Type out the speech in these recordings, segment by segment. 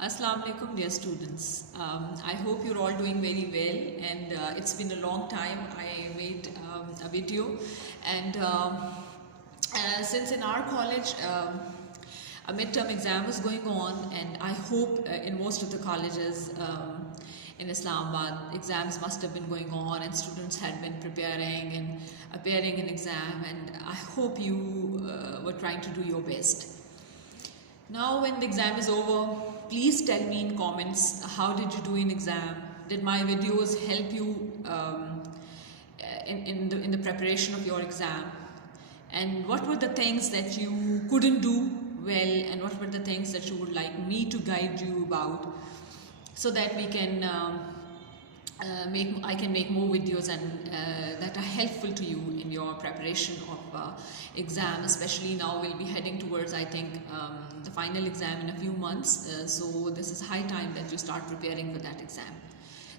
Assalamu alaikum, dear students. I hope you're all doing very well, and it's been a long time. I made a video, and since in our college a midterm exam was going on, and I hope in most of the colleges in Islamabad, exams must have been going on, and students had been preparing and appearing in exam, and I hope you were trying to do your best. Now when the exam is over, please tell me in comments how did you do in exam. Did my videos help you in the preparation of your exam? And what were the things that you couldn't do well, and what were the things that you would like me to guide you about, so that we can I can make more videos and that are helpful to you in your preparation of exam. Especially now we'll be heading towards, I think, the final exam in a few months, so this is high time that you start preparing for that exam.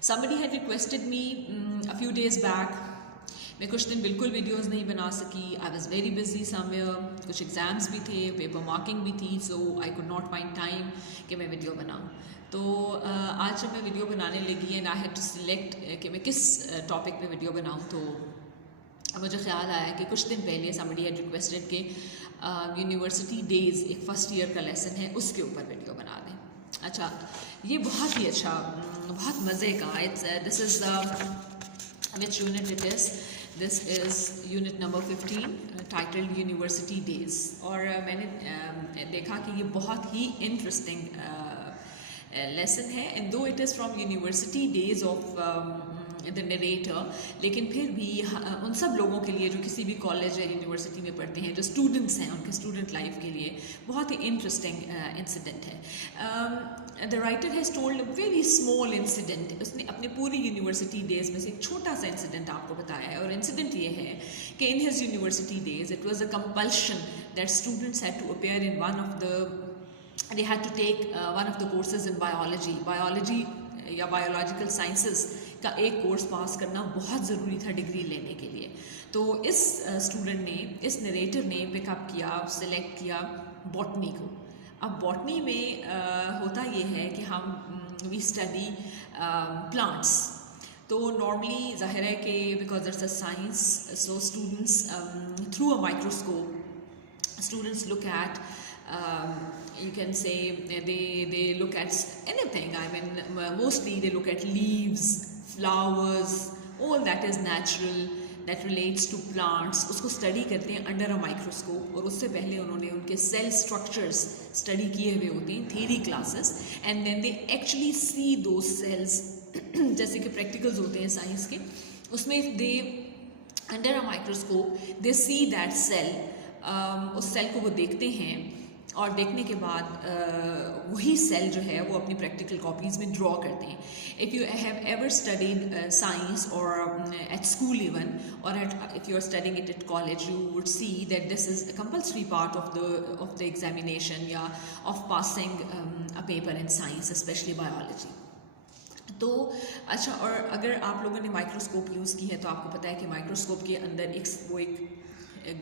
Somebody had requested me a few days back. मैं कुछ दिन बिल्कुल videos नहीं बना सकी. I was very busy somewhere. कुछ exams भी थे, पेपर मार्किंग भी थी, so I could not find time कि मैं वीडियो बनाऊँ. तो आज जब मैं वीडियो बनाने लगी and I had to select कि मैं किस टॉपिक पे वीडियो बनाऊँ, तो मुझे ख्याल आया कि कुछ दिन पहले somebody had requested कि यूनिवर्सिटी डेज़ एक फ़र्स्ट ईयर का लेसन है, उसके ऊपर वीडियो बना दें. अच्छा, ये बहुत ही अच्छा, बहुत मज़े का. This is which unit it is? This is unit number 15 titled University Days. और मैंने देखा कि ये बहुत ही interesting lesson है, and though it is from University Days of the narrator, लेकिन फिर भी उन सब लोगों के लिए जो किसी भी कॉलेज या यूनिवर्सिटी में पढ़ते हैं, जो स्टूडेंट्स हैं, उनके स्टूडेंट लाइफ के लिए बहुत ही इंटरेस्टिंग इंसिडेंट है. The writer has told a very small incident. उसने अपने पूरी यूनिवर्सिटी डेज में से एक छोटा सा इंसिडेंट आपको बताया है, और इंसिडेंट ये है कि in his university days it was a compulsion that students had to appear in they had to take one of the courses in biology या biological sciences का एक कोर्स पास करना बहुत ज़रूरी था डिग्री लेने के लिए. तो इस स्टूडेंट ने, इस नरेटर ने पिकअप किया, सेलेक्ट किया बॉटनी को. अब बॉटनी में होता ये है कि हम वी स्टडी प्लांट्स. तो नॉर्मली ज़ाहिर है कि because it's a science, so students through a microscope students look at you can say they look at anything. I mean, mostly they look at leaves, flowers, all that is natural, that relates to plants. उसको study करते हैं under a microscope, और उससे पहले उन्होंने उनके cell structures study किए हुए होते हैं, theory classes, and then they actually see those cells जैसे कि practicals होते हैं science के, उसमें they under a microscope they see that cell. उस सेल को वो देखते हैं, और देखने के बाद वही सेल जो है वो अपनी प्रैक्टिकल कॉपीज़ में ड्रॉ करते हैं. If you have ever studied science और एट स्कूल इवन, और if you are studying it at college, you would see that this is a compulsory part of the examination या of passing a paper in science, specially biology. तो अच्छा, और अगर आप लोगों ने माइक्रोस्कोप यूज़ की है तो आपको पता है कि माइक्रोस्कोप के अंदर एक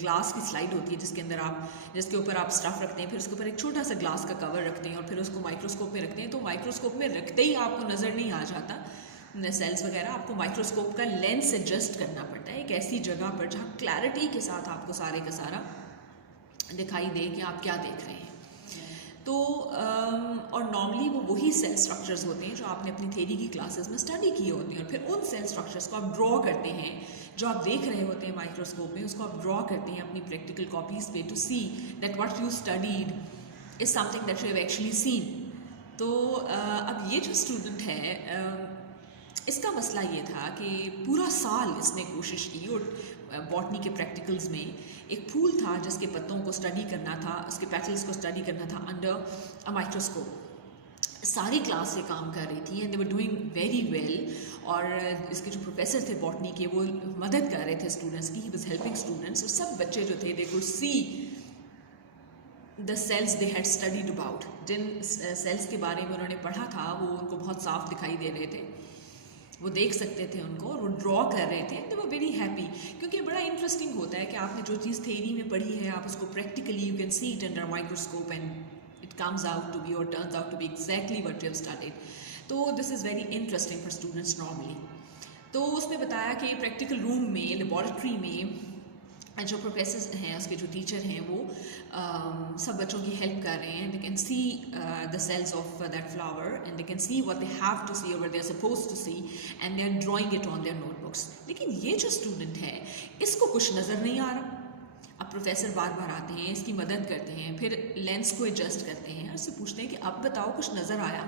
ग्लास की स्लाइड होती है जिसके ऊपर आप स्टफ़ रखते हैं, फिर उसके ऊपर एक छोटा सा ग्लास का कवर रखते हैं, और फिर उसको माइक्रोस्कोप में रखते हैं. तो माइक्रोस्कोप में रखते ही आपको नज़र नहीं आ जाता सेल्स वगैरह. आपको माइक्रोस्कोप का लेंस एडजस्ट करना पड़ता है एक ऐसी जगह पर जहाँ क्लैरिटी के साथ आपको सारे का सारा दिखाई दे कि आप क्या देख रहे हैं. तो और नॉर्मली वो वही सेल स्ट्रक्चर्स होते हैं जो आपने अपनी थ्योरी की क्लासेस में स्टडी किए होते हैं, और फिर उन सेल स्ट्रक्चर्स को आप ड्रॉ करते हैं. जो आप देख रहे होते हैं माइक्रोस्कोप में, उसको आप ड्रॉ करते हैं अपनी प्रैक्टिकल कॉपीज़ पे, to see that what you studied is something that you have actually seen. तो अब ये जो स्टूडेंट है, इसका मसला ये था कि पूरा साल इसने कोशिश की, और बॉटनी के प्रैक्टिकल्स में एक फूल था जिसके पत्तों को स्टडी करना था, उसके पेटल्स को स्टडी करना था अंडर अ माइक्रोस्कोप. सारी क्लास से काम कर रही थी, and they were doing very well. और इसके जो प्रोफेसर थे बॉटनी के, वो मदद कर रहे थे स्टूडेंट्स की, ही वाज हेल्पिंग स्टूडेंट्स. और सब बच्चे जो थे, they could see the cells they had studied about. जिन सेल्स के बारे में उन्होंने पढ़ा था वो उनको बहुत साफ दिखाई दे रहे थे, वो देख सकते थे उनको, और वो ड्रॉ कर रहे थे. दे वर वेरी हैप्पी, क्योंकि बड़ा इंटरेस्टिंग होता है कि आपने जो चीज़ थ्योरी में पढ़ी है, आप उसको practically you can see it under microscope, and it comes out to be or turns out to be exactly what you have studied. तो this is very interesting for students normally. तो उसने बताया कि प्रैक्टिकल रूम में, laboratory में जो professor हैं, उसके जो टीचर हैं, वो सब बच्चों की हेल्प कर रहे हैं. They can see the cells of that flower and they can see what they have to see और they are suppose to see and they are drawing it on their notebooks. लेकिन ये जो student है, इसको कुछ नज़र नहीं आ रहा. अब प्रोफेसर बार बार आते हैं, इसकी मदद करते हैं, फिर लेंस को एडजस्ट करते हैं, उससे पूछते हैं कि अब बताओ कुछ नज़र आया.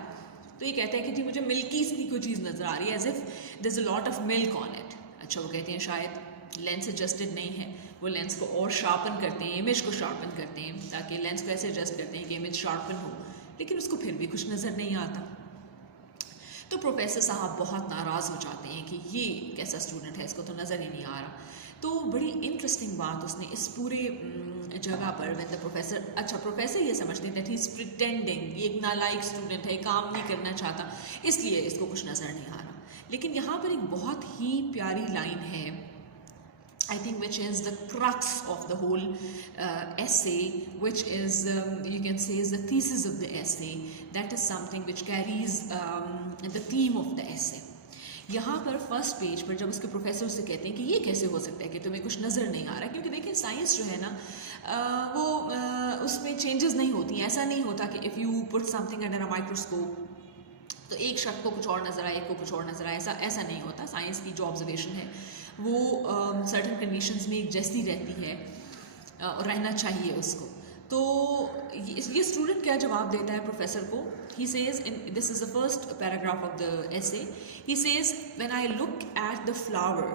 तो ये कहता है कि जी मुझे मिल्की सी कोई चीज़ नज़र आ रही है, as if there is a lot of milk on it. अच्छा, वो कहते हैं शायद लेंस एडजस्टेड नहीं है. वो लेंस को और शार्पन करते हैं, इमेज को शार्पन करते हैं, ताकि लेंस को ऐसे एडजस्ट करते हैं कि इमेज शार्पन हो, लेकिन उसको फिर भी कुछ नज़र नहीं आता. तो प्रोफेसर साहब बहुत नाराज़ हो जाते हैं कि ये कैसा स्टूडेंट है, इसको तो नज़र ही नहीं आ रहा. तो बड़ी इंटरेस्टिंग बात उसने इस पूरे जगह पर व्हेन द प्रोफेसर, अच्छा प्रोफेसर ये समझते हैं दैट ही इज़ प्रिटेंडिंग, ये एक नालायक स्टूडेंट है, काम नहीं करना चाहता, इसलिए इसको कुछ नज़र नहीं आ रहा. लेकिन यहाँ पर एक बहुत ही प्यारी लाइन है, I think, which is the crux of the whole essay, which is you can say is the thesis of the essay. That is something which carries the theme of the essay. यहाँ पर first page पर जब उसके professor से कहते हैं कि ये कैसे हो सकता है कि तुम्हें कुछ नज़र नहीं आ रहा, क्योंकि देखिए साइंस जो है ना वो उसमें चेंजेस नहीं होती हैं. ऐसा नहीं होता कि if you put something under a microscope तो एक शख्स को कुछ और नज़र आए, एक को कुछ और नज़र आए, ऐसा नहीं होता. साइंस की जो ऑब्जर्वेशन है वो सर्टन कंडीशंस में एक जैसी रहती है और रहना चाहिए उसको. तो ये स्टूडेंट क्या जवाब देता है प्रोफेसर को? He says, in this is the first paragraph of the essay, he says when I look at the flower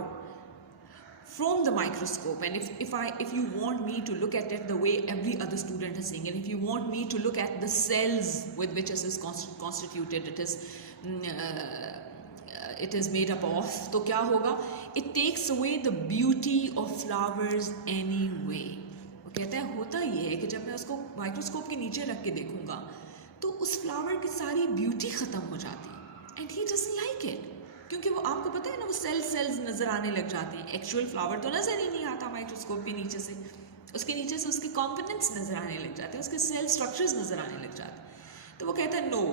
from the microscope, and if you want me to look at it the way every other student is seeing it, if you want me to look at the cells with which it is constituted, it is made up of, तो क्या होगा? It takes away the beauty of flowers anyway. वो कहता है होता ये है कि जब मैं उसको माइक्रोस्कोप के नीचे रख के देखूंगा तो उस फ्लावर की सारी ब्यूटी ख़त्म हो जाती है. And he doesn't like it, क्योंकि वो आपको पता है ना, वो सेल्स नज़र आने लग जाते हैं. एक्चुअल फ्लावर तो नज़र ही नहीं आता माइक्रोस्कोप के नीचे से, उसके नीचे से उसके कॉम्पोनेंट्स नज़र आने लग जाते हैं, उसके सेल स्ट्रक्चर्स नज़र आने लग जाते हैं. तो वो कहता है no,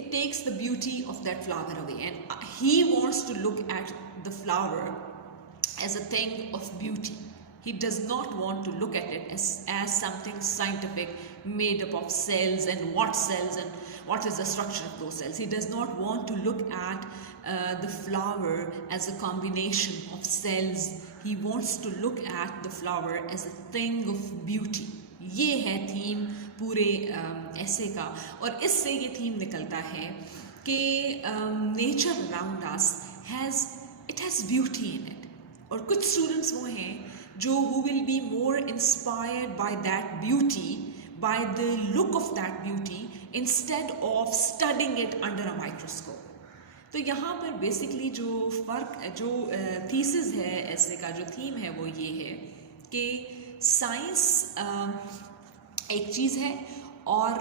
it takes the beauty of that flower away, and he wants to look at the flower as a thing of beauty. He does not want to look at it as something scientific made up of cells and what is the structure of those cells. He does not want to look at the flower as a combination of cells. He wants to look at the flower as a thing of beauty. ये है theme पूरे ऐसे का, और इससे ये theme निकलता है कि nature around us has beauty in it. और कुछ स्टूडेंट्स वो हैं जो who will be more inspired by that beauty, by the look of that beauty, instead of studying it under a microscope. तो यहाँ पर बेसिकली जो थीसिस है ऐसे का, जो थीम है वो ये है कि साइंस एक चीज़ है और